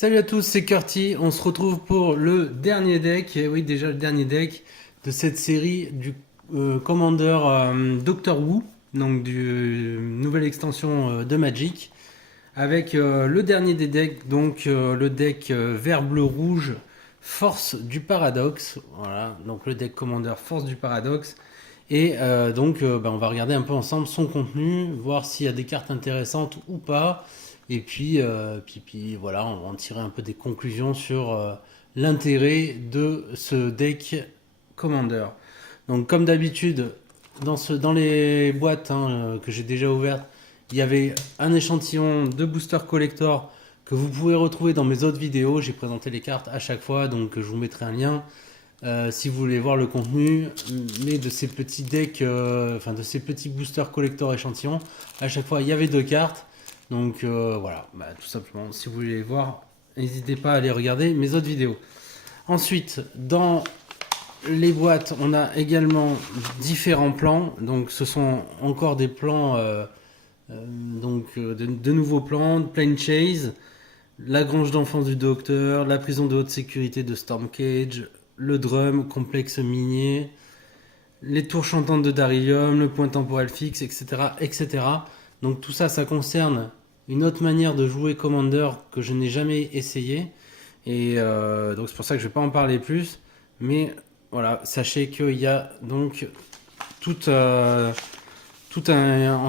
Salut à tous, c'est Curti. On se retrouve pour le dernier deck, et oui déjà le dernier deck de cette série du Commander Doctor Who, donc du nouvelle extension de Magic, avec le dernier des decks, donc le deck vert bleu rouge Force du Paradoxe. Voilà, donc le deck Commander Force du Paradoxe. Et on va regarder un peu ensemble son contenu, voir s'il y a des cartes intéressantes ou pas. Et puis voilà, on va en tirer un peu des conclusions sur l'intérêt de ce deck Commander. Donc comme d'habitude, dans les boîtes que j'ai déjà ouvertes, il y avait un échantillon de booster collector que vous pouvez retrouver dans mes autres vidéos. J'ai présenté les cartes à chaque fois, donc je vous mettrai un lien. Si vous voulez voir le contenu, mais de ces petits decks, de ces petits boosters collector échantillons, à chaque fois il y avait deux cartes. Donc voilà, tout simplement, si vous voulez les voir, n'hésitez pas à aller regarder mes autres vidéos. Ensuite, dans les boîtes, on a également différents plans. Donc ce sont encore des plans, de nouveaux plans, Plane Chase, la grange d'enfance du docteur, la prison de haute sécurité de Stormcage, le drum, complexe minier, les tours chantantes de Darillium, le point temporel fixe, etc., etc. Donc tout ça, ça concerne une autre manière de jouer Commander que je n'ai jamais essayé. Et donc c'est pour ça que je ne vais pas en parler plus. Mais voilà, sachez qu'il y a donc en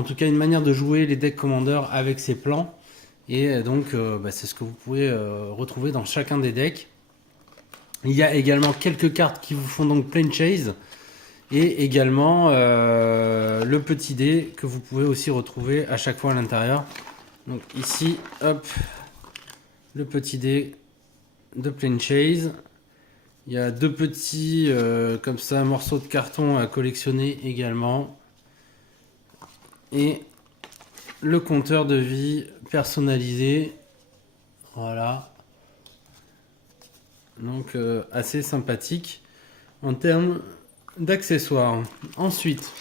tout cas une manière de jouer les decks Commander avec ces plans. Et donc c'est ce que vous pouvez retrouver dans chacun des decks. Il y a également quelques cartes qui vous font donc Plane Chase. Et également le petit dé que vous pouvez aussi retrouver à chaque fois à l'intérieur. Donc ici, hop, le petit dé de Plane Chase. Il y a deux petits comme ça morceaux de carton à collectionner également. Et le compteur de vie personnalisé. Voilà. Donc assez sympathique en termes d'accessoires. Ensuite,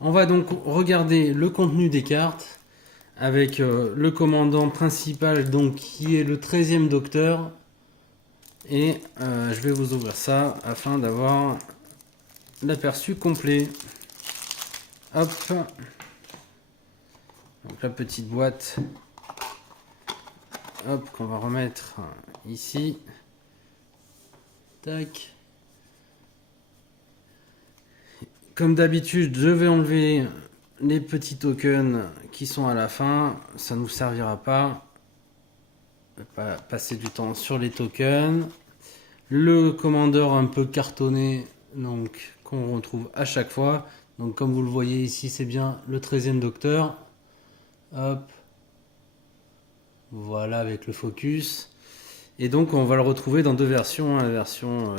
on va donc regarder le contenu des cartes avec le commandant principal donc qui est le 13e docteur. Et je vais vous ouvrir ça afin d'avoir l'aperçu complet. Hop. Donc la petite boîte. Hop, qu'on va remettre ici. Tac. Comme d'habitude, je vais enlever les petits tokens qui sont à la fin. Ça ne nous servira pas. On va pas passer du temps sur les tokens. Le commandeur un peu cartonné, donc qu'on retrouve à chaque fois. Donc comme vous le voyez ici, c'est bien le 13e docteur. Hop. Voilà avec le focus. Et donc on va le retrouver dans deux versions, la version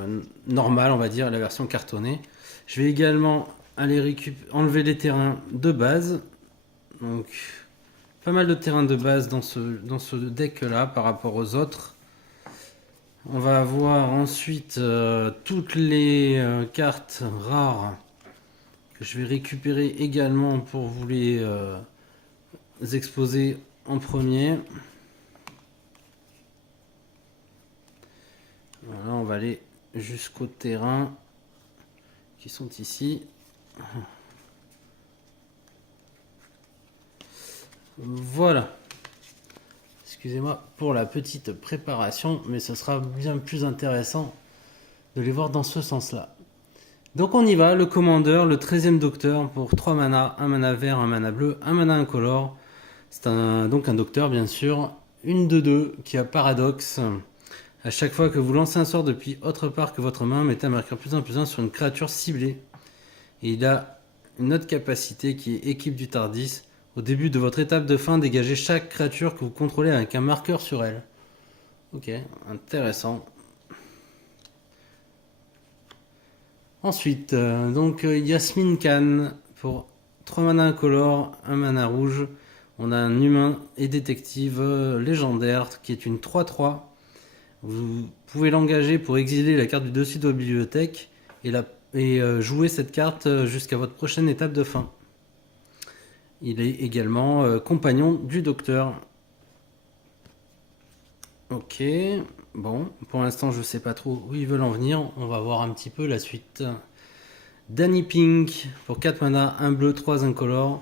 normale on va dire, et la version cartonnée. Je vais également aller enlever les terrains de base. Donc pas mal de terrains de base dans ce deck là par rapport aux autres. On va avoir ensuite toutes les cartes rares que je vais récupérer également pour vous les exposer en premier. Voilà, on va aller jusqu'au terrain qui sont ici. Voilà. Excusez-moi pour la petite préparation, mais ce sera bien plus intéressant de les voir dans ce sens-là. Donc on y va, le commandeur, le 13e docteur pour 3 mana, 1 mana vert, 1 mana bleu, 1 mana incolore. C'est donc un docteur bien sûr, une 2/2 qui a paradoxe. À chaque fois que vous lancez un sort depuis autre part que votre main, mettez un marqueur +1/+1 sur une créature ciblée. Et il a une autre capacité qui est équipe du Tardis. Au début de votre étape de fin, dégagez chaque créature que vous contrôlez avec un marqueur sur elle. Ok, intéressant. Ensuite, Yasmine Khan pour 3 mana incolore, 1 mana rouge. On a un humain et détective légendaire qui est une 3/3. Vous pouvez l'engager pour exiler la carte du dessus de votre bibliothèque et jouer cette carte jusqu'à votre prochaine étape de fin. Il est également compagnon du docteur. Ok, bon, pour l'instant je sais pas trop où ils veulent en venir. On va voir un petit peu la suite. Danny Pink pour 4 mana, 1 bleu, 3 incolores.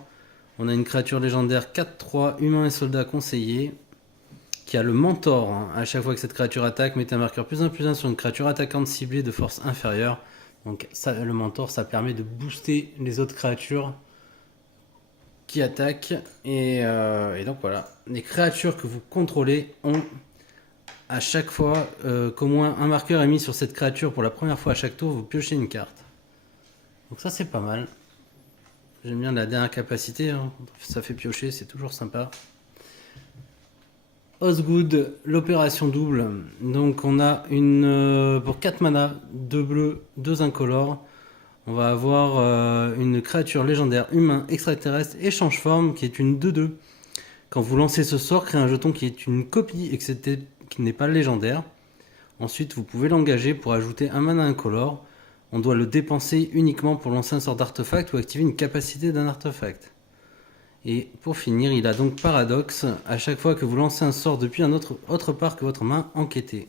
On a une créature légendaire 4-3, humain et soldat conseillé, qui a le mentor. Hein. À chaque fois que cette créature attaque, mettez un marqueur +1/+1 sur une créature attaquante ciblée de force inférieure. Donc ça, le mentor, ça permet de booster les autres créatures qui attaquent. Et donc voilà, les créatures que vous contrôlez ont à chaque fois qu'au moins un marqueur est mis sur cette créature pour la première fois à chaque tour, vous piochez une carte. Donc ça c'est pas mal. J'aime bien la dernière capacité, hein. Ça fait piocher, c'est toujours sympa. Osgood, l'opération double. Donc on a une pour 4 mana, 2 bleus, 2 incolores. On va avoir une créature légendaire humain extraterrestre échange forme qui est une 2-2. Quand vous lancez ce sort, créez un jeton qui est une copie et qui n'est pas légendaire. Ensuite, vous pouvez l'engager pour ajouter un mana incolore. On doit le dépenser uniquement pour lancer un sort d'artefact ou activer une capacité d'un artefact. Et pour finir, il a donc paradoxe à chaque fois que vous lancez un sort depuis un autre part que votre main enquêtée.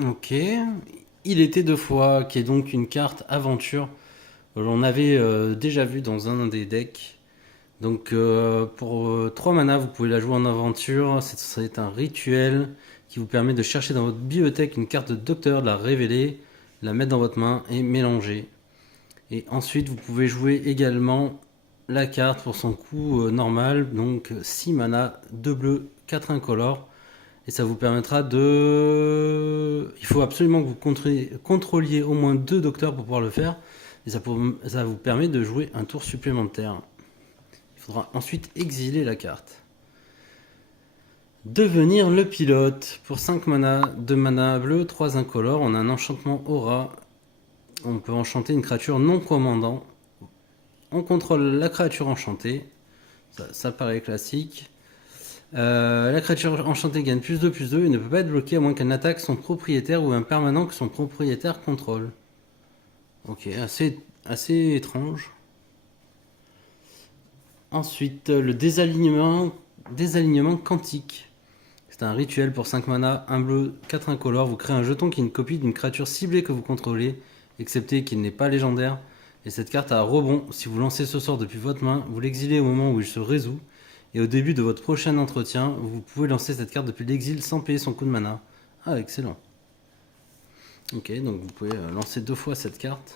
Ok. Il était 2 fois, qui est donc une carte aventure. L'on avait déjà vu dans un des decks. Donc pour 3 mana, vous pouvez la jouer en aventure. C'est un rituel qui vous permet de chercher dans votre bibliothèque une carte de docteur, de la révéler, la mettre dans votre main et mélanger. Et ensuite, vous pouvez jouer également la carte pour son coût normal. Donc 6 mana, 2 bleus, 4 incolores. Et ça vous permettra de... Il faut absolument que vous contrôliez au moins 2 docteurs pour pouvoir le faire. Et ça vous permet de jouer un tour supplémentaire. Il faudra ensuite exiler la carte. Devenir le pilote. Pour 5 mana, 2 mana bleu, 3 incolores, on a un enchantement aura. On peut enchanter une créature non commandant. On contrôle la créature enchantée. Ça paraît classique. La créature enchantée gagne +2/+2 et ne peut pas être bloquée à moins qu'elle n'attaque son propriétaire ou un permanent que son propriétaire contrôle. Ok, assez étrange. Ensuite, le désalignement quantique. C'est un rituel pour 5 mana, 1 bleu, 4 incolores. Vous créez un jeton qui est une copie d'une créature ciblée que vous contrôlez, excepté qu'il n'est pas légendaire. Et cette carte a un rebond. Si vous lancez ce sort depuis votre main, vous l'exilez au moment où il se résout. Et au début de votre prochain entretien, vous pouvez lancer cette carte depuis l'exil sans payer son coût de mana. Ah, excellent. Ok, donc vous pouvez lancer 2 fois cette carte.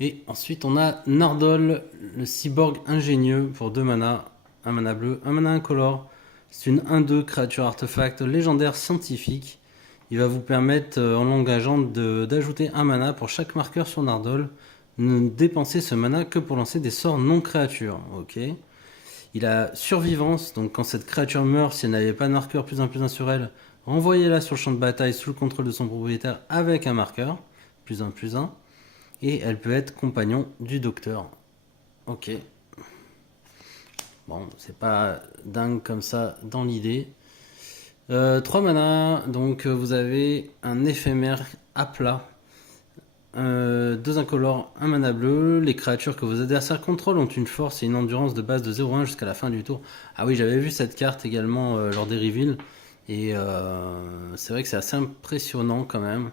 Et ensuite, on a Nardol, le cyborg ingénieux pour 2 mana, 1 mana bleu, 1 mana incolore. C'est une 1-2 créature artefact légendaire scientifique. Il va vous permettre, en l'engageant, d'ajouter 1 mana pour chaque marqueur sur Nardol. Ne dépensez ce mana que pour lancer des sorts non créatures. Ok. Il a survivance, donc quand cette créature meurt, si elle n'avait pas de marqueur +1/+1 sur elle, renvoyez-la sur le champ de bataille sous le contrôle de son propriétaire avec un marqueur +1/+1. Et elle peut être compagnon du docteur. Ok. Bon, c'est pas dingue comme ça dans l'idée. 3 mana, donc vous avez un éphémère à plat. 2 incolores, 1 mana bleu. Les créatures que vos adversaires contrôlent ont une force et une endurance de base de 0,1 jusqu'à la fin du tour. Ah oui, j'avais vu cette carte également lors des reveals. Et c'est vrai que c'est assez impressionnant quand même.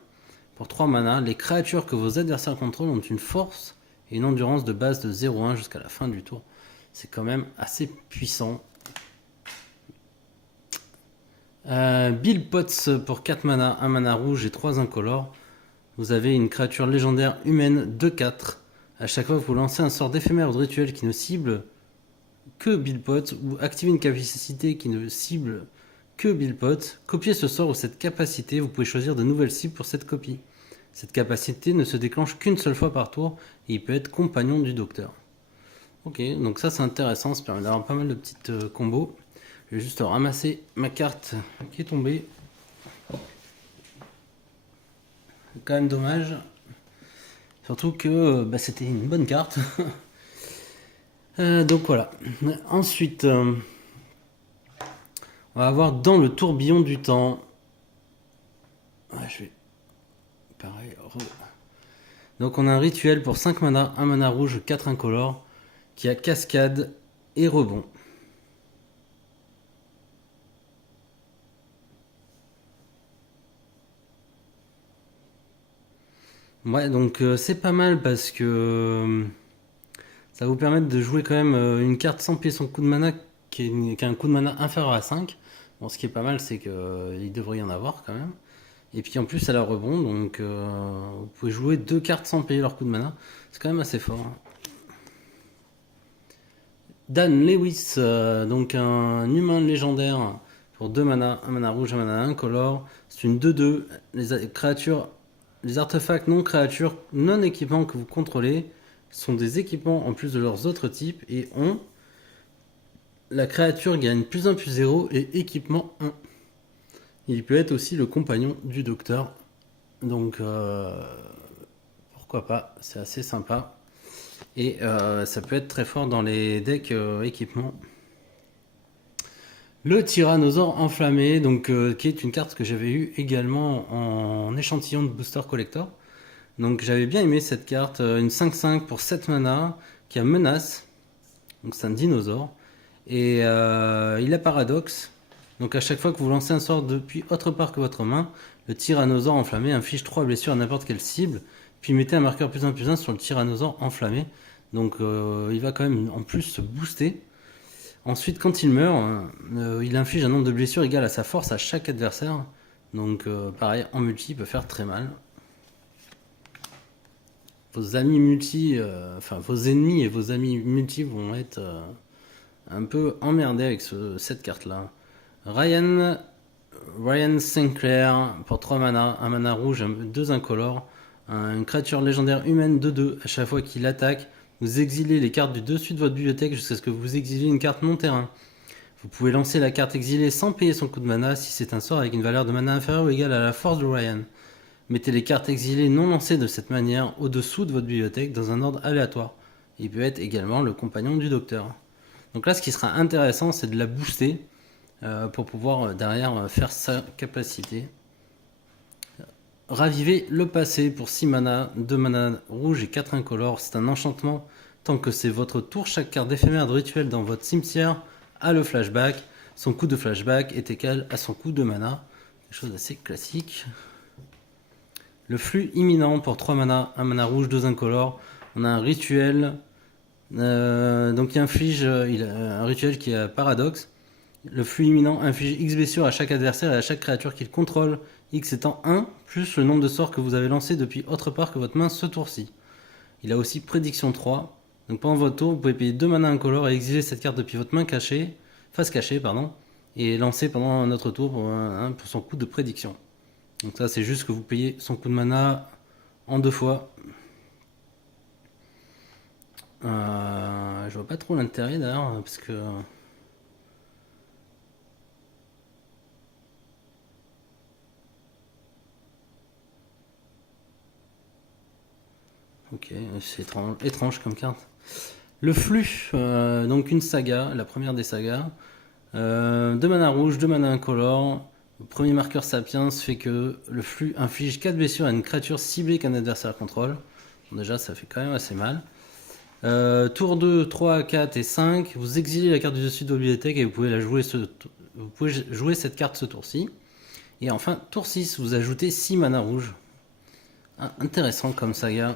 Pour 3 mana, les créatures que vos adversaires contrôlent ont une force et une endurance de base de 0,1 jusqu'à la fin du tour. C'est quand même assez puissant. Bill Potts pour 4 mana, 1 mana rouge et 3 incolores. Vous avez une créature légendaire humaine 2-4. À chaque fois que vous lancez un sort d'éphémère ou de rituel qui ne cible que Bill Potts ou activez une capacité qui ne cible que Bill Potts, copiez ce sort ou cette capacité. Vous pouvez choisir de nouvelles cibles pour cette copie. Cette capacité ne se déclenche qu'une seule fois par tour et il peut être compagnon du docteur. Ok, donc ça c'est intéressant, ça permet d'avoir pas mal de petites combos. Je vais juste ramasser ma carte qui est tombée. C'est quand même dommage. Surtout que c'était une bonne carte. Donc voilà. Ensuite, on va avoir dans le tourbillon du temps. Je vais... Pareil. Donc on a un rituel pour 5 mana, 1 mana rouge, 4 incolores, qui a cascade. et rebond. Ouais, donc c'est pas mal parce que ça va vous permettre de jouer quand même une carte sans payer son coup de mana qui a un coût de mana inférieur à 5. Bon, ce qui est pas mal, c'est qu'il devrait y en avoir quand même. Et puis en plus, elle a rebond, donc vous pouvez jouer 2 cartes sans payer leur coup de mana. C'est quand même assez fort. Dan Lewis, donc un humain légendaire pour 2 mana, 1 mana rouge, 1 mana incolore. C'est une 2-2. Les artefacts non créatures, non équipements que vous contrôlez sont des équipements en plus de leurs autres types et la créature gagne +1/+0 et équipement 1. Il peut être aussi le compagnon du docteur. Donc pourquoi pas, c'est assez sympa. Et ça peut être très fort dans les decks équipements. Le Tyrannosaure enflammé, donc qui est une carte que j'avais eue également en échantillon de Booster Collector. Donc j'avais bien aimé cette carte, une 5/5 pour 7 mana qui a menace. Donc c'est un dinosaure. Et il a paradoxe. Donc à chaque fois que vous lancez un sort depuis autre part que votre main, le Tyrannosaure enflammé inflige 3 blessures à n'importe quelle cible. Puis mettez un marqueur +1/+1 sur le Tyrannosaure enflammé. Donc il va quand même en plus se booster. Ensuite, quand il meurt, il inflige un nombre de blessures égal à sa force à chaque adversaire. Donc pareil, en multi, il peut faire très mal. Vos amis multi, enfin vos ennemis et vos amis multi vont être un peu emmerdés avec cette carte-là. Ryan Sinclair pour 3 mana, 1 mana rouge, 2 incolores. Une créature légendaire humaine 2/2. À chaque fois qu'il attaque, vous exilez les cartes du dessus de votre bibliothèque jusqu'à ce que vous exiliez une carte non terrain. Vous pouvez lancer la carte exilée sans payer son coup de mana si c'est un sort avec une valeur de mana inférieure ou égale à la force de Ryan. Mettez les cartes exilées non lancées de cette manière au-dessous de votre bibliothèque dans un ordre aléatoire. Il peut être également le compagnon du docteur. Donc là, ce qui sera intéressant, c'est de la booster pour pouvoir derrière faire sa capacité. Raviver le passé pour 6 mana, 2 mana rouge et 4 incolores. C'est un enchantement. Tant que c'est votre tour, chaque carte d'éphémère de rituel dans votre cimetière a le flashback. Son coût de flashback est égal à son coût de mana. Quelque chose d'assez classique. Le flux imminent pour 3 mana, 1 mana rouge, 2 incolores. On a un rituel. Donc il inflige un rituel qui a paradoxe. Le flux imminent inflige X blessures à chaque adversaire et à chaque créature qu'il contrôle. X étant 1, plus le nombre de sorts que vous avez lancés depuis autre part que votre main ce tour-ci. Il a aussi prédiction 3. Donc pendant votre tour, vous pouvez payer 2 mana incolores et exiler cette carte depuis votre main cachée, face cachée, pardon, et lancer pendant un autre tour pour son coup de prédiction. Donc ça, c'est juste que vous payez son coup de mana en 2 fois. Je vois pas trop l'intérêt d'ailleurs, parce que... Ok, c'est étrange comme carte. Le flux, donc une saga, la première des sagas. 2 mana rouge, 2 mana incolore. Le premier marqueur Sapiens fait que le flux inflige 4 blessures à une créature ciblée qu'un adversaire contrôle. Bon, déjà, ça fait quand même assez mal. Tour 2, 3, 4 et 5. Vous exilez la carte du dessus de votre bibliothèque et vous pouvez jouer cette carte ce tour-ci. Et enfin, tour 6, vous ajoutez 6 mana rouge. Intéressant comme saga.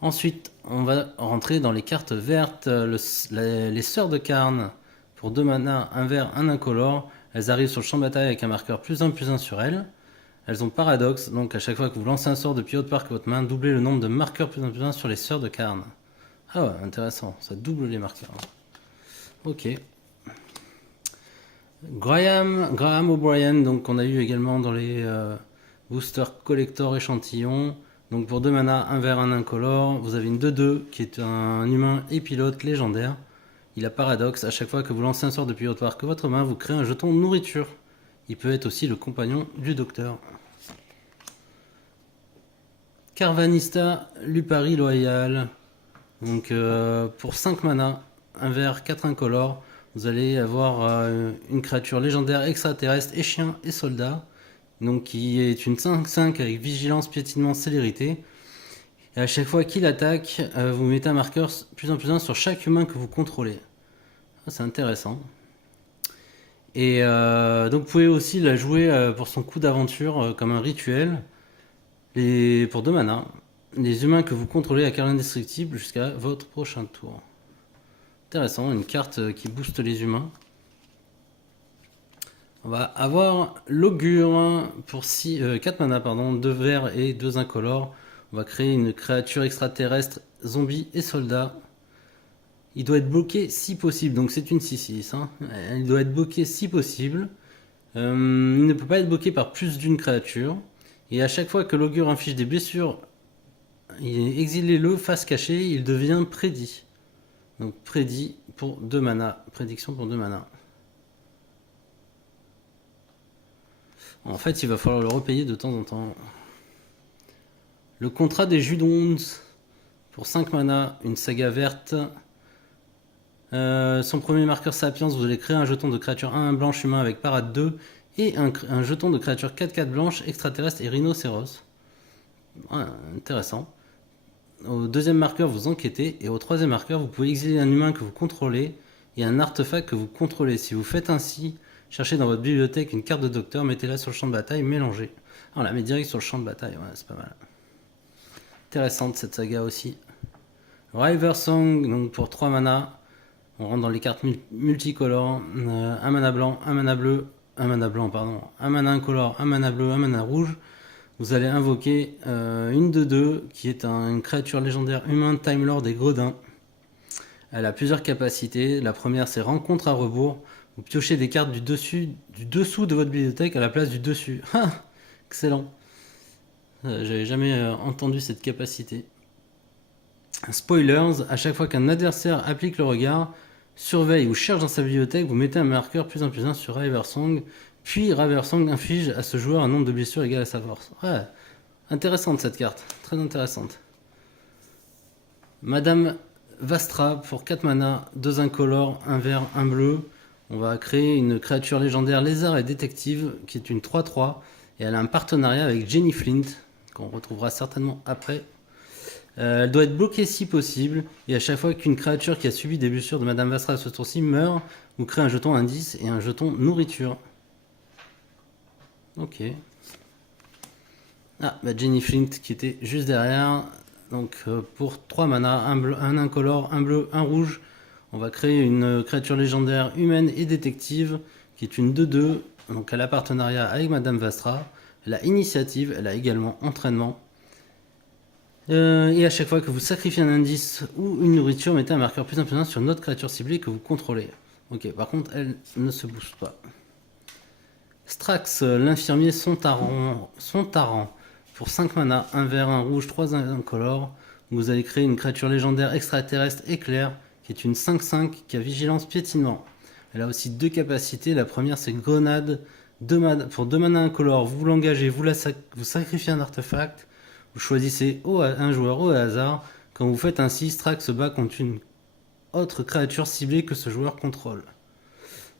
Ensuite, on va rentrer dans les cartes vertes. Les Sœurs de Karn, pour 2 mana, 1 vert, 1 incolore. Elles arrivent sur le champ de bataille avec un marqueur +1/+1 sur elles. Elles ont paradoxe, donc à chaque fois que vous lancez un sort depuis autre part que votre main, doublez le nombre de marqueurs +1/+1 sur les Sœurs de Karn. Ah ouais, intéressant, ça double les marqueurs. Ok. Graham O'Brien, donc on a eu également dans les Booster Collector échantillons. Donc pour 2 mana, 1 vert, 1 incolore, vous avez une 2/2 qui est un humain et pilote légendaire. Il a paradoxe, à chaque fois que vous lancez un sort depuis autre part que votre main, vous créez un jeton nourriture. Il peut être aussi le compagnon du docteur. Carvanista Lupari Loyal. Donc pour 5 mana, 1 vert, 4 incolores, vous allez avoir une créature légendaire extraterrestre et chien et soldat. Donc qui est une 5/5 avec vigilance, piétinement, célérité. Et à chaque fois qu'il attaque, vous mettez un marqueur +1/+1 sur chaque humain que vous contrôlez. C'est intéressant. Et donc vous pouvez aussi la jouer pour son coup d'aventure comme un rituel. Pour 2 mana. Les humains que vous contrôlez acquièrent l'indestructible jusqu'à votre prochain tour. Intéressant, une carte qui booste les humains. On va avoir l'augure pour 4 mana, 2 verts et 2 incolores. On va créer une créature extraterrestre, zombie et soldat. Il doit être bloqué si possible, donc c'est une 6/6. Hein. Il doit être bloqué si possible. Il ne peut pas être bloqué par plus d'une créature. Et à chaque fois que l'augure inflige des blessures, exilez-le face cachée, il devient prédit. Donc prédit pour 2 mana. Prédiction pour 2 mana. En fait, il va falloir le repayer de temps en temps. Le contrat des Judons. Pour 5 mana, une saga verte. Son premier marqueur Sapiens, vous allez créer un jeton de créature 1 blanche humain avec parade 2 et un jeton de créature 4/4 blanche extraterrestre et rhinocéros. Ouais, intéressant. Au deuxième marqueur, vous enquêtez et au troisième marqueur, vous pouvez exiler un humain que vous contrôlez et un artefact que vous contrôlez. Si vous faites ainsi, cherchez dans votre bibliothèque une carte de docteur, mettez-la sur le champ de bataille, mélangez. Ah, on la met direct sur le champ de bataille, ouais, c'est pas mal. Intéressante cette saga aussi. River Song, donc pour 3 mana. On rentre dans les cartes multicolores. Un mana blanc, un mana bleu, un mana incolore, un mana bleu, un mana rouge. Vous allez invoquer une de 2 qui est une créature légendaire humain, Time Lord et Gredin. Elle a plusieurs capacités. La première, c'est rencontre à rebours. Vous piochez des cartes du dessous de votre bibliothèque à la place du dessus. Excellent. J'avais jamais entendu cette capacité. Spoilers, à chaque fois qu'un adversaire applique le regard, surveille ou cherche dans sa bibliothèque, vous mettez un marqueur +1/+1 sur Riversong, puis Riversong inflige à ce joueur un nombre de blessures égal à sa force. Ouais, intéressante cette carte, très intéressante. Madame Vastra pour 4 mana, 2 incolores, 1 vert, 1 bleu. On va créer une créature légendaire lézard et détective qui est une 3/3 et elle a un partenariat avec Jenny Flint qu'on retrouvera certainement après. Elle doit être bloquée si possible, et à chaque fois qu'une créature qui a subi des blessures de Madame Vastra ce tour-ci meurt, vous créez un jeton indice et un jeton nourriture. Ok. Ah, Jenny Flint qui était juste derrière. Donc pour 3 mana, un incolore, un bleu, un rouge, on va créer une créature légendaire humaine et détective qui est une 2/2. Donc elle a partenariat avec Madame Vastra. Elle a initiative, elle a également entraînement. Et à chaque fois que vous sacrifiez un indice ou une nourriture, mettez un marqueur +1/+1 sur une autre créature ciblée que vous contrôlez. Ok, par contre, elle ne se booste pas. Strax, l'infirmier Sontaran. Pour 5 mana, 1 vert, 1 rouge, 3 incolores. Vous allez créer une créature légendaire extraterrestre éclair, qui est une 5/5 qui a vigilance piétinement. Elle a aussi 2 capacités. La première, c'est grenade. Pour 2 mana incolores, vous l'engagez, vous sacrifiez un artefact. Vous choisissez un joueur au hasard. Quand vous faites ainsi, Strax se bat contre une autre créature ciblée que ce joueur contrôle.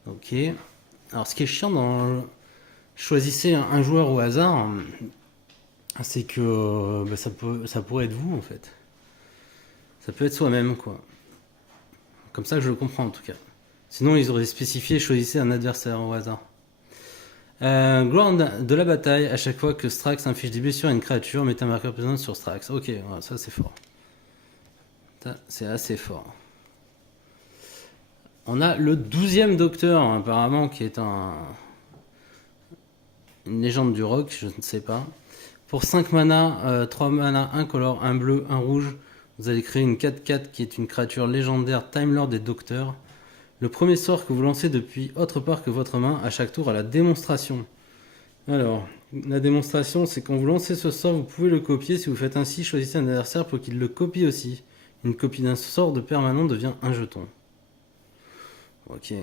Ok. Alors ce qui est chiant dans choisissez un joueur au hasard, c'est que ça pourrait être vous en fait. Ça peut être soi-même quoi. Comme ça je le comprends en tout cas. Sinon ils auraient spécifié choisissez un adversaire au hasard. Gloire de la bataille, à chaque fois que Strax inflige des blessures à une créature, mettez un marqueur +1 sur Strax. Ok, voilà, ça c'est fort. Ça, c'est assez fort. On a le 12e docteur, apparemment, qui est une légende du rock, je ne sais pas. Pour 5 mana, 3 mana, 1 color, 1 bleu, 1 rouge, vous allez créer une 4/4 qui est une créature légendaire Time Lord et Docteur. Le premier sort que vous lancez depuis autre part que votre main, à chaque tour à la démonstration. Alors, la démonstration, c'est quand vous lancez ce sort, vous pouvez le copier. Si vous faites ainsi, choisissez un adversaire pour qu'il le copie aussi. Une copie d'un sort de permanent devient un jeton. Ok.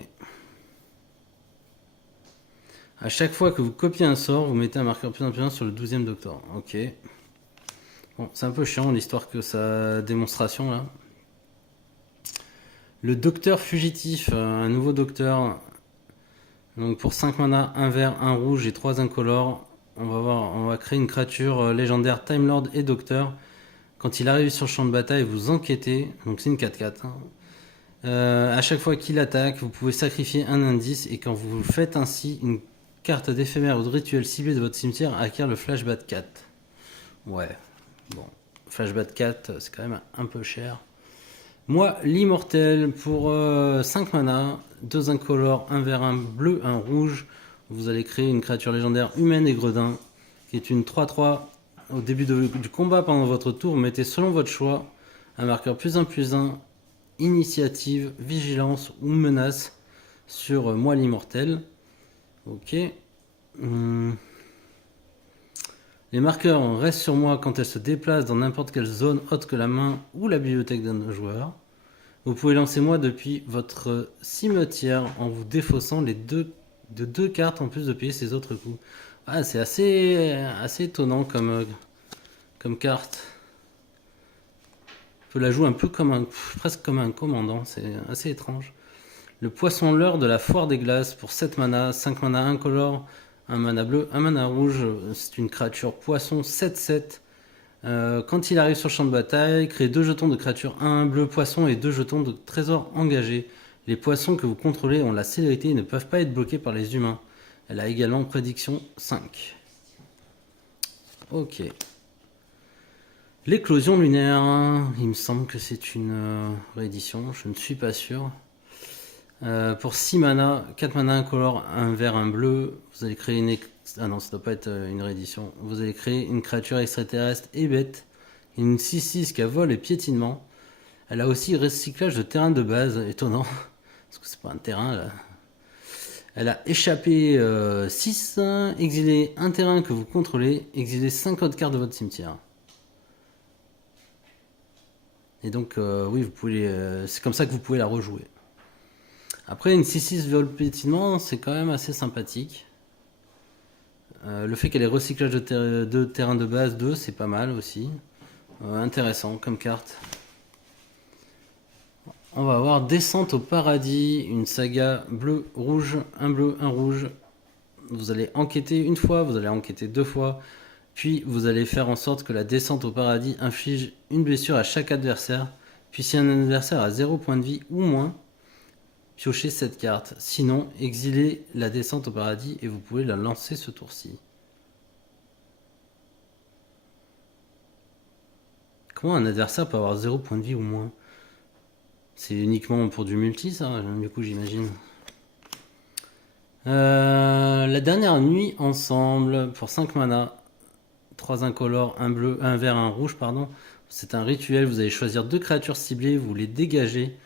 À chaque fois que vous copiez un sort, vous mettez un marqueur +1/+1 sur le 12e docteur. Ok. Bon, c'est un peu chiant l'histoire que sa démonstration là. Le docteur fugitif, un nouveau docteur. Donc pour 5 mana, 1 vert, 1 rouge et 3 incolores, on va créer une créature légendaire Time Lord et Docteur. Quand il arrive sur le champ de bataille, vous enquêtez, donc c'est une 4-4. Hein. À chaque fois qu'il attaque, vous pouvez sacrifier un indice et quand vous faites ainsi, une carte d'éphémère ou de rituel ciblé de votre cimetière acquiert le flashback 4. Ouais, bon, flashback 4, c'est quand même un peu cher. Moi, l'immortel pour 5 mana, 2 incolores, 1 vert, 1 bleu, 1 rouge. Vous allez créer une créature légendaire humaine et gredin, qui est une 3-3. Au début du combat, pendant votre tour, mettez selon votre choix un marqueur +1/+1, initiative, vigilance ou menace sur moi l'immortel. Ok. Les marqueurs restent sur moi quand elles se déplacent dans n'importe quelle zone autre que la main ou la bibliothèque d'un joueur. Vous pouvez lancer moi depuis votre cimetière en vous défaussant de 2 cartes en plus de payer ses autres coups. Ah, c'est assez étonnant comme carte. On peut la jouer un peu presque comme un commandant, c'est assez étrange. Le poisson leurre de la foire des glaces pour 7 mana, 5 mana incolore, 1 mana bleu, 1 mana rouge. C'est une créature poisson 7-7. Quand il arrive sur le champ de bataille, créez 2 jetons de créature 1 bleu poisson et 2 jetons de trésor engagé. Les poissons que vous contrôlez ont la célérité et ne peuvent pas être bloqués par les humains. Elle a également prédiction 5. Ok. L'éclosion lunaire, il me semble que c'est une réédition, je ne suis pas sûr. Pour 6 mana, 4 mana incolore, 1 vert, 1 bleu, vous allez créer une... Ah non, ça doit pas être une réédition. Vous allez créer une créature extraterrestre et bête, une 6-6 qui a vol et piétinement. Elle a aussi recyclage de terrain de base, étonnant, parce que c'est pas un terrain là. Elle a échappé 6, exilé un terrain que vous contrôlez, exilé 5 autres cartes de votre cimetière. Et donc, oui, vous pouvez, c'est comme ça que vous pouvez la rejouer. Après, une 6-6 vol pétinement, c'est quand même assez sympathique. Le fait qu'elle ait recyclage de terrain de base 2, c'est pas mal aussi. Intéressant comme carte. On va avoir Descente au paradis, une saga bleu, un rouge. Vous allez enquêter une fois, vous allez enquêter 2 fois. Puis vous allez faire en sorte que la descente au paradis inflige une blessure à chaque adversaire. Puis si un adversaire a 0 point de vie ou moins, piochez cette carte. Sinon, exilez la descente au paradis et vous pouvez la lancer ce tour-ci. Comment un adversaire peut avoir 0 point de vie ou moins? C'est uniquement pour du multi, ça, du coup, j'imagine. La dernière nuit ensemble, pour 5 mana, 3 incolores, 1 bleu, 1 vert, 1 rouge, pardon. C'est un rituel, vous allez choisir 2 créatures ciblées, vous les dégagez.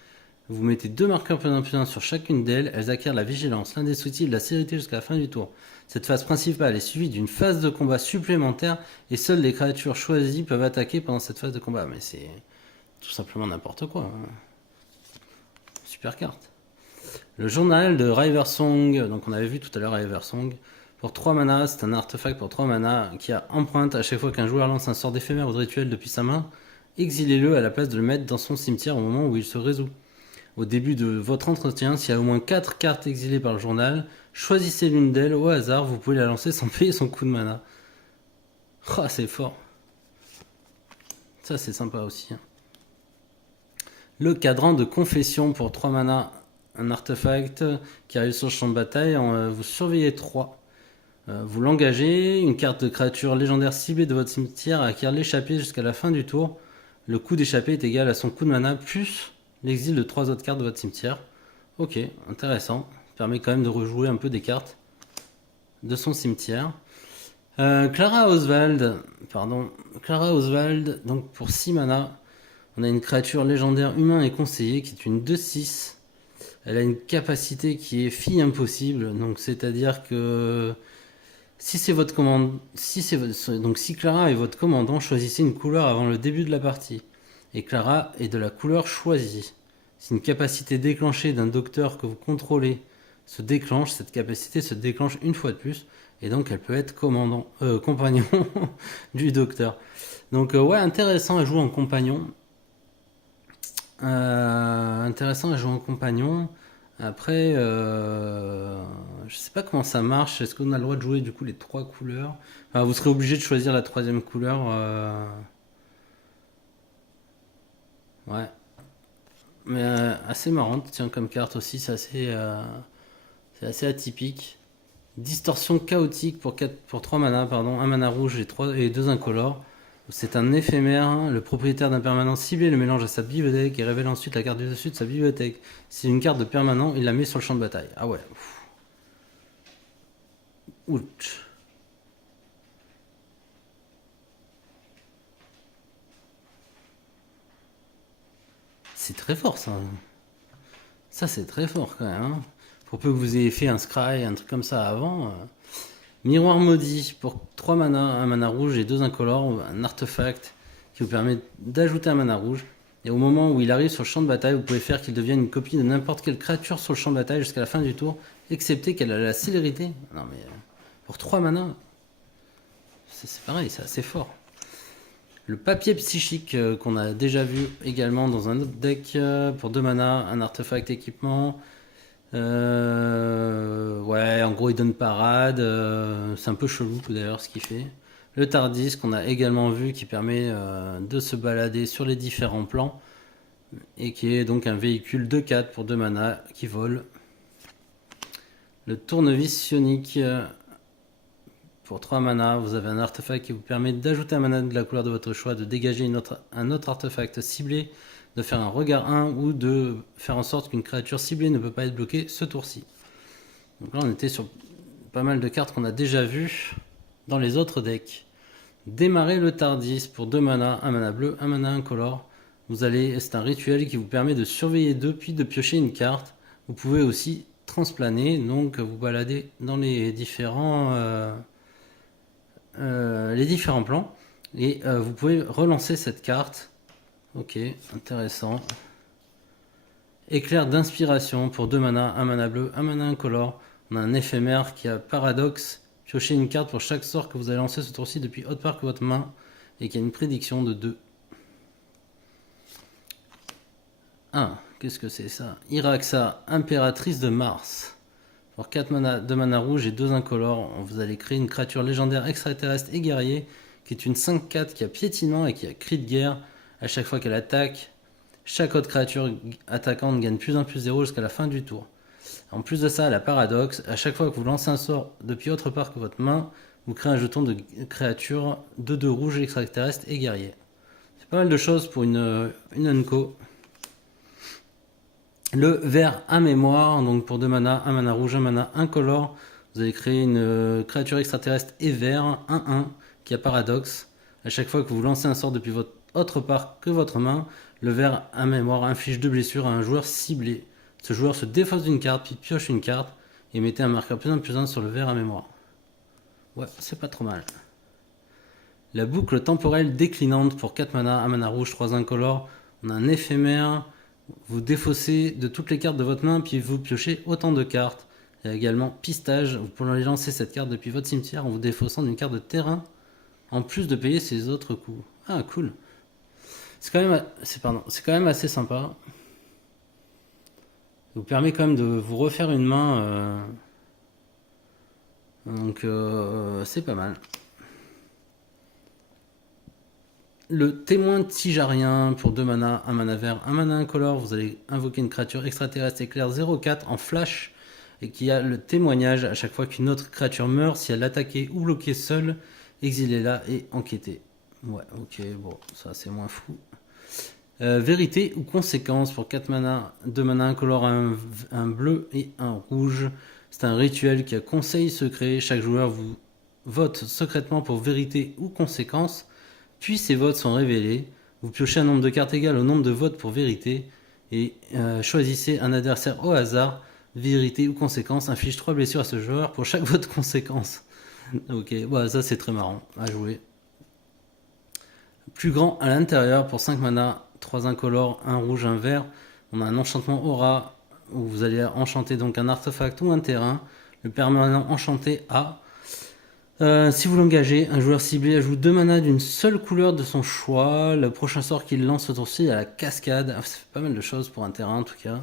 Vous mettez 2 marqueurs +1/+1 sur chacune d'elles. Elles acquièrent la vigilance, l'indestructible, la célérité jusqu'à la fin du tour. Cette phase principale est suivie d'une phase de combat supplémentaire et seules les créatures choisies peuvent attaquer pendant cette phase de combat. Mais c'est tout simplement n'importe quoi. Super carte. Le journal de Riversong, donc on avait vu tout à l'heure Riversong. Pour 3 mana, c'est un artefact pour 3 mana qui a empreinte à chaque fois qu'un joueur lance un sort d'éphémère ou de rituel depuis sa main. Exilez-le à la place de le mettre dans son cimetière au moment où il se résout. Au début de votre entretien, s'il y a au moins 4 cartes exilées par le journal, choisissez l'une d'elles au hasard, vous pouvez la lancer sans payer son coup de mana. Ah, c'est fort. Ça, c'est sympa aussi. Le cadran de confession pour 3 mana, un artefact qui arrive sur le champ de bataille, vous surveillez 3. Vous l'engagez, une carte de créature légendaire ciblée de votre cimetière acquiert l'échappée jusqu'à la fin du tour. Le coût d'échappée est égal à son coût de mana plus l'exil de 3 autres cartes de votre cimetière. Ok, intéressant. Ça permet quand même de rejouer un peu des cartes de son cimetière. Clara Oswald, donc pour 6 mana, on a une créature légendaire humain et conseiller qui est une 2-6. Elle a une capacité qui est fille impossible, donc c'est-à-dire que si c'est votre commande, donc si Clara est votre commandant, choisissez une couleur avant le début de la partie. Et Clara est de la couleur choisie. Si une capacité déclenchée d'un docteur que vous contrôlez se déclenche, cette capacité se déclenche une fois de plus, et donc elle peut être compagnon du docteur. Donc ouais, intéressant à jouer en compagnon. Après, je sais pas comment ça marche. Est-ce qu'on a le droit de jouer du coup les 3 couleurs? Enfin, vous serez obligé de choisir la 3e couleur. Ouais. Mais assez marrante, tiens, comme carte aussi, c'est assez atypique. Distorsion chaotique pour 3 mana, pardon, un mana rouge et 2 incolores. C'est un éphémère. Le propriétaire d'un permanent cible le mélange à sa bibliothèque et révèle ensuite la carte du dessus de sa bibliothèque. Si c'est une carte de permanent, il la met sur le champ de bataille. Ah ouais. Ouch. C'est très fort ça. Ça c'est très fort quand même, hein. Pour peu que vous ayez fait un scry, un truc comme ça avant. Miroir maudit pour 3 mana, un mana rouge et 2 incolores, un artefact qui vous permet d'ajouter un mana rouge. Et au moment où il arrive sur le champ de bataille, vous pouvez faire qu'il devienne une copie de n'importe quelle créature sur le champ de bataille jusqu'à la fin du tour, excepté qu'elle a la célérité. Non mais pour 3 mana, c'est pareil, c'est assez fort. Le papier psychique qu'on a déjà vu également dans un autre deck pour 2 mana, un artefact équipement. Ouais, en gros, il donne parade. C'est un peu chelou d'ailleurs ce qu'il fait. Le Tardis qu'on a également vu qui permet de se balader sur les différents plans et qui est donc un véhicule de 4 pour 2 mana qui vole. Le Tournevis Sionique pour 3 mana, vous avez un artefact qui vous permet d'ajouter un mana de la couleur de votre choix, de dégager un autre artefact ciblé, de faire un regard 1 ou de faire en sorte qu'une créature ciblée ne peut pas être bloquée ce tour-ci. Donc là on était sur pas mal de cartes qu'on a déjà vues dans les autres decks. Démarrer le Tardis pour 2 mana, 1 mana bleu, 1 mana incolore. C'est un rituel qui vous permet de surveiller 2 puis de piocher une carte. Vous pouvez aussi transplaner, donc vous balader dans les différents plans et vous pouvez relancer cette carte. Ok, intéressant. Éclair d'inspiration pour 2 mana, 1 mana bleu, 1 mana incolore. On a un éphémère qui a paradoxe. Piochez une carte pour chaque sort que vous allez lancer ce tour-ci depuis autre part que votre main et qui a une prédiction de 2. Ah, qu'est-ce que c'est ça? Iraxa, impératrice de Mars. Pour 4 mana, 2 mana rouge et 2 incolores, vous allez créer une créature légendaire extraterrestre et guerrier qui est une 5/4 qui a piétinement et qui a cri de guerre. À chaque fois qu'elle attaque, chaque autre créature attaquante gagne +1/+0 jusqu'à la fin du tour. En plus de ça, la paradoxe, à chaque fois que vous lancez un sort depuis autre part que votre main, vous créez un jeton de créature de 2 rouges extraterrestre et guerrier. C'est pas mal de choses pour une unco. Le vert à mémoire, donc pour 2 mana, 1 mana rouge, 1 mana incolore, vous allez créer une créature extraterrestre et vert, 1/1, qui a paradoxe. À chaque fois que vous lancez un sort depuis votre autre part que votre main, le vert à mémoire inflige 2 blessures à un joueur ciblé. Ce joueur se défausse d'une carte, puis pioche une carte, et mettez un marqueur +1/+1 sur le vert à mémoire. Ouais, c'est pas trop mal. La boucle temporelle déclinante pour 4 mana, 1 mana rouge, 3 incolores. On a un éphémère. Vous défaussez de toutes les cartes de votre main, puis vous piochez autant de cartes. Il y a également pistage. Vous pouvez lancer cette carte depuis votre cimetière en vous défaussant d'une carte de terrain, en plus de payer ses autres coups. Ah, cool. C'est quand même assez sympa. Ça vous permet quand même de vous refaire une main. Donc, c'est pas mal. Le témoin tijarien pour 2 mana, 1 mana vert, 1 mana incolore. Vous allez invoquer une créature extraterrestre éclair 0/4 en flash et qui a le témoignage à chaque fois qu'une autre créature meurt. Si elle l'attaquait ou bloquait seule, exilez-la et enquêtez. Ouais, ok, bon, ça c'est moins fou. Vérité ou conséquence pour 4 mana, 2 mana incolore, un bleu et un rouge. C'est un rituel qui a conseil secret. Chaque joueur vous vote secrètement pour vérité ou conséquence. Puis ces votes sont révélés. Vous piochez un nombre de cartes égal au nombre de votes pour vérité et choisissez un adversaire au hasard. Vérité ou conséquence inflige 3 blessures à ce joueur pour chaque vote conséquence. Ok, ouais, ça c'est très marrant à jouer. Plus grand à l'intérieur pour 5 mana, 3 incolores, 1 rouge, 1 vert. On a un enchantement aura où vous allez enchanter donc un artefact ou un terrain. Le permanent enchanté A. Si vous l'engagez, un joueur ciblé ajoute 2 mana d'une seule couleur de son choix. Le prochain sort qu'il lance ce tour-ci a la cascade. Ça fait pas mal de choses pour un terrain en tout cas.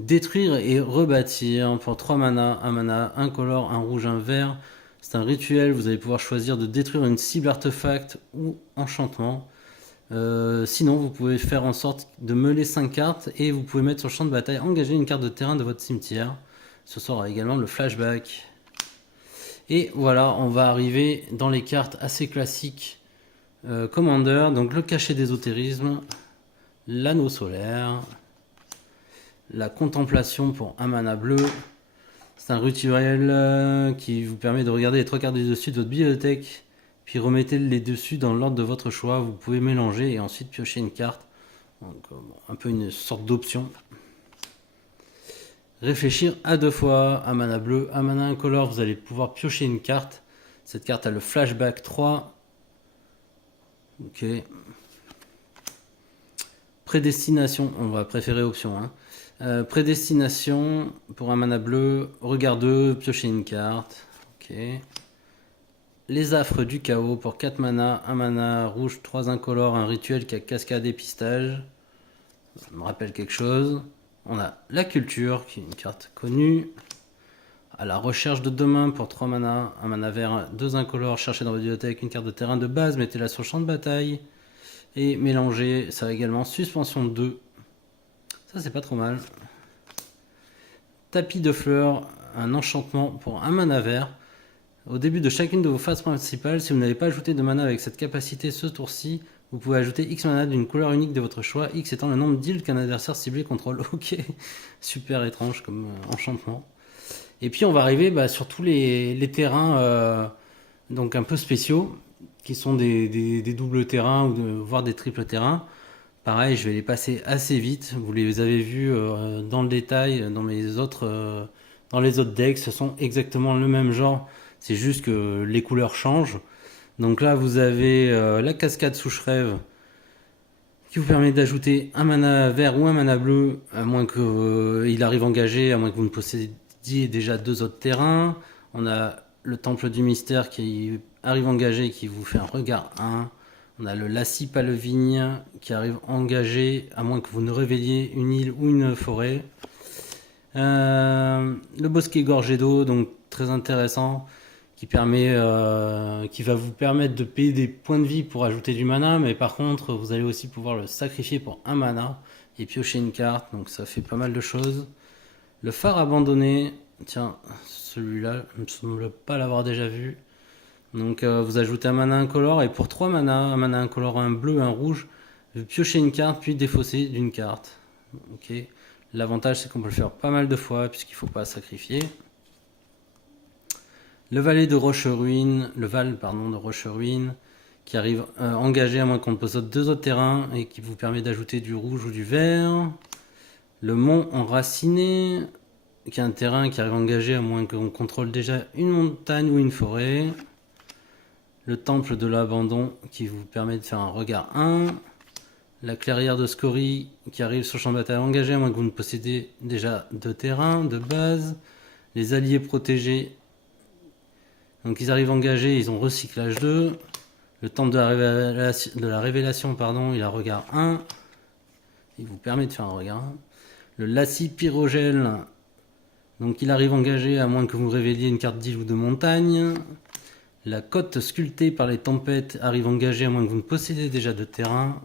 Détruire et rebâtir pour 3 mana, 1 mana, incolore, 1 rouge, 1 vert. C'est un rituel, vous allez pouvoir choisir de détruire une cible artefact ou enchantement. Sinon, vous pouvez faire en sorte de meuler 5 cartes et vous pouvez mettre sur le champ de bataille, engager une carte de terrain de votre cimetière. Ce sera également le flashback. Et voilà, on va arriver dans les cartes assez classiques Commander. Donc le cachet d'ésotérisme, l'anneau solaire, la contemplation pour un mana bleu. C'est un rituel qui vous permet de regarder les 3 cartes du dessus de votre bibliothèque, puis remettez les dessus dans l'ordre de votre choix. Vous pouvez mélanger et ensuite piocher une carte. Donc, un peu une sorte d'option. Réfléchir à 2 fois, un mana bleu, un mana incolore, vous allez pouvoir piocher une carte. Cette carte a le flashback 3. Ok. Prédestination, on va préférer option 1. Prédestination, pour un mana bleu, regard 2, piocher une carte. Ok. Les affres du chaos, pour 4 mana, un mana rouge, 3 incolores, un rituel qui a cascade et pistage. Ça me rappelle quelque chose. On a la culture, qui est une carte connue. À la recherche de demain, pour 3 mana, un mana vert, 2 incolores, cherchez dans votre bibliothèque une carte de terrain de base, mettez-la sur le champ de bataille. Et mélanger, ça va également suspension 2. Ça, c'est pas trop mal. Tapis de fleurs, un enchantement pour un mana vert. Au début de chacune de vos phases principales, si vous n'avez pas ajouté de mana avec cette capacité ce tour-ci, vous pouvez ajouter X mana d'une couleur unique de votre choix, X étant le nombre d'îles qu'un adversaire ciblé contrôle. Ok, super étrange comme enchantement. Et puis on va arriver sur tous les terrains donc un peu spéciaux, qui sont des doubles terrains ou voire des triples terrains. Pareil, je vais les passer assez vite. Vous les avez vus dans le détail dans les autres decks. Ce sont exactement le même genre. C'est juste que les couleurs changent. Donc là, vous avez la cascade Souche-Rêve qui vous permet d'ajouter un mana vert ou un mana bleu, à moins qu'il arrive engagé, à moins que vous ne possédiez déjà 2 autres terrains. On a le Temple du Mystère qui arrive engagé et qui vous fait un regard 1. On a le Lacis Palevigne qui arrive engagé, à moins que vous ne révéliez une île ou une forêt. Le Bosquet Gorgé d'eau, donc très intéressant, qui va vous permettre de payer des points de vie pour ajouter du mana, mais par contre vous allez aussi pouvoir le sacrifier pour un mana et piocher une carte, donc ça fait pas mal de choses. Le phare abandonné, tiens, celui-là, je ne me semble pas l'avoir déjà vu. Donc vous ajoutez un mana incolore et pour 3 mana, un mana incolore, un bleu, un rouge, vous piochez une carte puis défausser d'une carte. Ok. L'avantage c'est qu'on peut le faire pas mal de fois puisqu'il ne faut pas sacrifier. Le Val de Roche-Ruine, qui arrive engagé à moins qu'on ne possède 2 autres terrains et qui vous permet d'ajouter du rouge ou du vert. Le Mont Enraciné, qui est un terrain qui arrive engagé à moins qu'on contrôle déjà une montagne ou une forêt. Le Temple de l'Abandon, qui vous permet de faire un regard 1. La Clairière de Scorie, qui arrive sur champ de bataille engagé à moins que vous ne possédez déjà 2 terrains de base. Les Alliés protégés, donc ils arrivent engagés, ils ont recyclage 2. Le Temple de la Révélation, pardon, il a regard 1. Il vous permet de faire un regard 1. Le Lacis Pyrogel, donc il arrive engagé à moins que vous révéliez une carte d'île ou de montagne. La Côte sculptée par les tempêtes arrive engagée à moins que vous ne possédez déjà de terrain.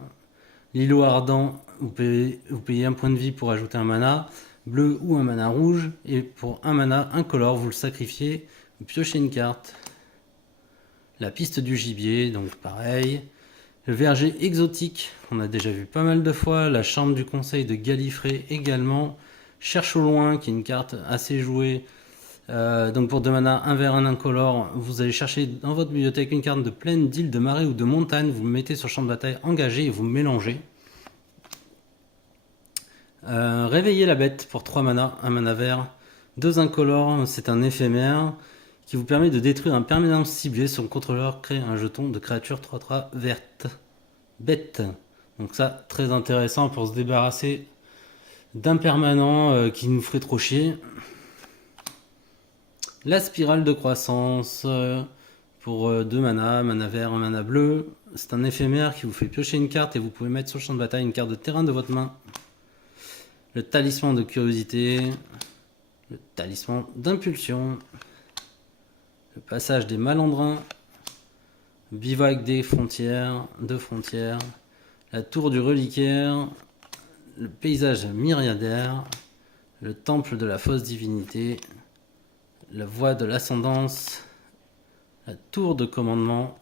L'îlot ardent, vous payez un point de vie pour ajouter un mana bleu ou un mana rouge. Et pour un mana incolore, vous le sacrifiez, vous piochez une carte. La piste du gibier, donc pareil. Le verger exotique, qu'on a déjà vu pas mal de fois. La chambre du conseil de Gallifrey également. Cherche au loin, qui est une carte assez jouée. Donc pour 2 mana, un vert, un incolore, vous allez chercher dans votre bibliothèque une carte de plaine, d'île, de marée ou de montagne. Vous le mettez sur champ de bataille engagé et vous mélangez. Réveiller la bête pour 3 mana, un mana vert, 2 incolores, c'est un éphémère qui vous permet de détruire un permanent ciblé. Son contrôleur crée un jeton de créature 3/3 verte. Bête. Donc ça, très intéressant pour se débarrasser d'un permanent qui nous ferait trop chier. La spirale de croissance pour 2 mana, mana vert, un mana bleu. C'est un éphémère qui vous fait piocher une carte et vous pouvez mettre sur le champ de bataille une carte de terrain de votre main. Le talisman de curiosité, le talisman d'impulsion, le passage des malandrins, bivouac des frontières, la tour du reliquaire, le paysage myriadaire, le temple de la fausse divinité, la voie de l'ascendance, la tour de commandement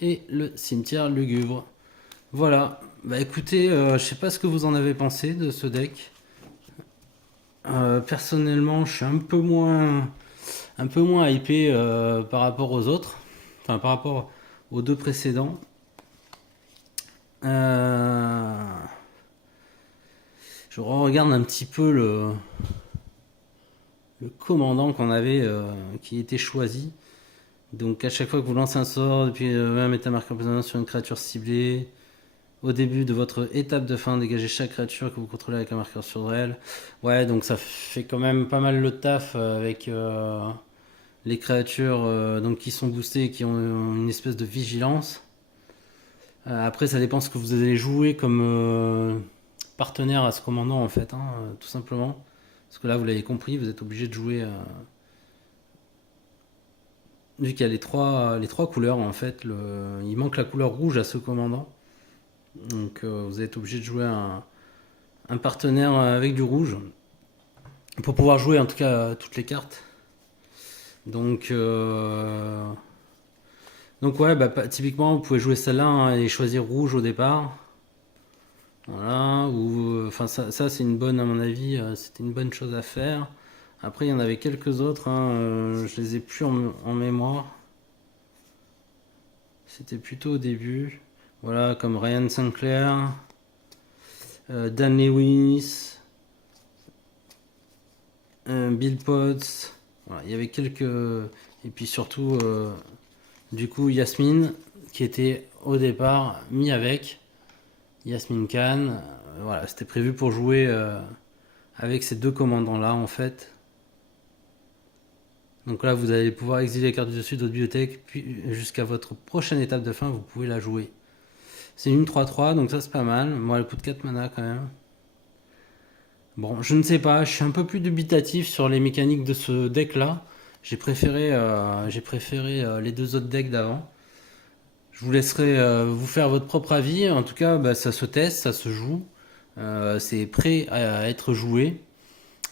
et le cimetière lugubre. Voilà, bah écoutez, je sais pas ce que vous en avez pensé de ce deck. Personnellement, je suis un peu moins hypé par rapport aux autres, enfin par rapport aux deux précédents. Je regarde un petit peu le commandant qu'on avait, qui était choisi. Donc à chaque fois que vous lancez un sort, depuis mettez un marqueur prisonnier sur une créature ciblée. Au début de votre étape de fin, dégagez chaque créature que vous contrôlez avec un marqueur sur elle. Ouais, donc ça fait quand même pas mal le taf avec les créatures donc qui sont boostées et qui ont une espèce de vigilance. Après, ça dépend ce que vous allez jouer comme partenaire à ce commandant en fait, hein, tout simplement. Parce que là, vous l'avez compris, vous êtes obligé de jouer. Vu qu'il y a les trois couleurs en fait, il manque la couleur rouge à ce commandant. Donc vous êtes obligé de jouer un partenaire avec du rouge pour pouvoir jouer en tout cas toutes les cartes. Donc ouais, bah, typiquement vous pouvez jouer celle-là hein, et choisir rouge au départ. Voilà, ou enfin ça c'est une bonne à mon avis, c'était une bonne chose à faire. Après il y en avait quelques autres, hein, je les ai plus en mémoire. C'était plutôt au début. Voilà, comme Ryan Sinclair, Dan Lewis, Bill Potts. Voilà, il y avait quelques. Et puis surtout, du coup, Yasmine, qui était au départ mis avec. Yasmine Khan. Voilà, c'était prévu pour jouer avec ces deux commandants-là, en fait. Donc là, vous allez pouvoir exiler les cartes du dessus de votre bibliothèque, puis jusqu'à votre prochaine étape de fin, vous pouvez la jouer. C'est une 3-3, donc ça c'est pas mal. Moi, elle coûte 4 mana quand même. Bon, je ne sais pas, je suis un peu plus dubitatif sur les mécaniques de ce deck-là. J'ai préféré les deux autres decks d'avant. Je vous laisserai vous faire votre propre avis. En tout cas, bah, ça se teste, ça se joue. C'est prêt à être joué.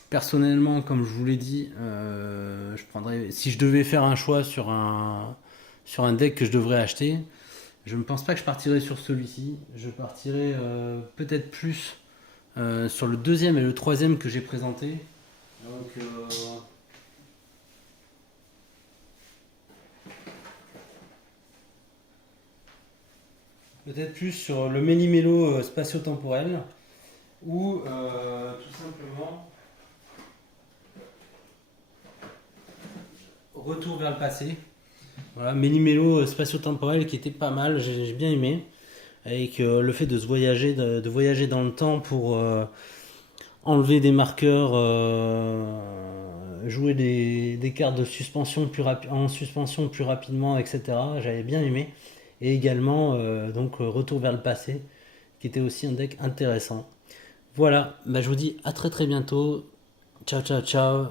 Personnellement, comme je vous l'ai dit, je prendrais, si je devais faire un choix sur un deck que je devrais acheter, je ne pense pas que je partirais sur celui-ci. Je partirais peut-être plus sur le deuxième et le troisième que j'ai présenté. Donc, peut-être plus sur le Méli-Mélo spatio-temporel ou tout simplement retour vers le passé. Voilà, Méli-Mélo spatio-temporel qui était pas mal, j'ai bien aimé. Avec le fait de de voyager dans le temps pour enlever des marqueurs, jouer des cartes de suspension en suspension plus rapidement, etc. J'avais bien aimé. Et également donc Retour vers le passé, qui était aussi un deck intéressant. Voilà, bah, je vous dis à très très bientôt. Ciao ciao ciao.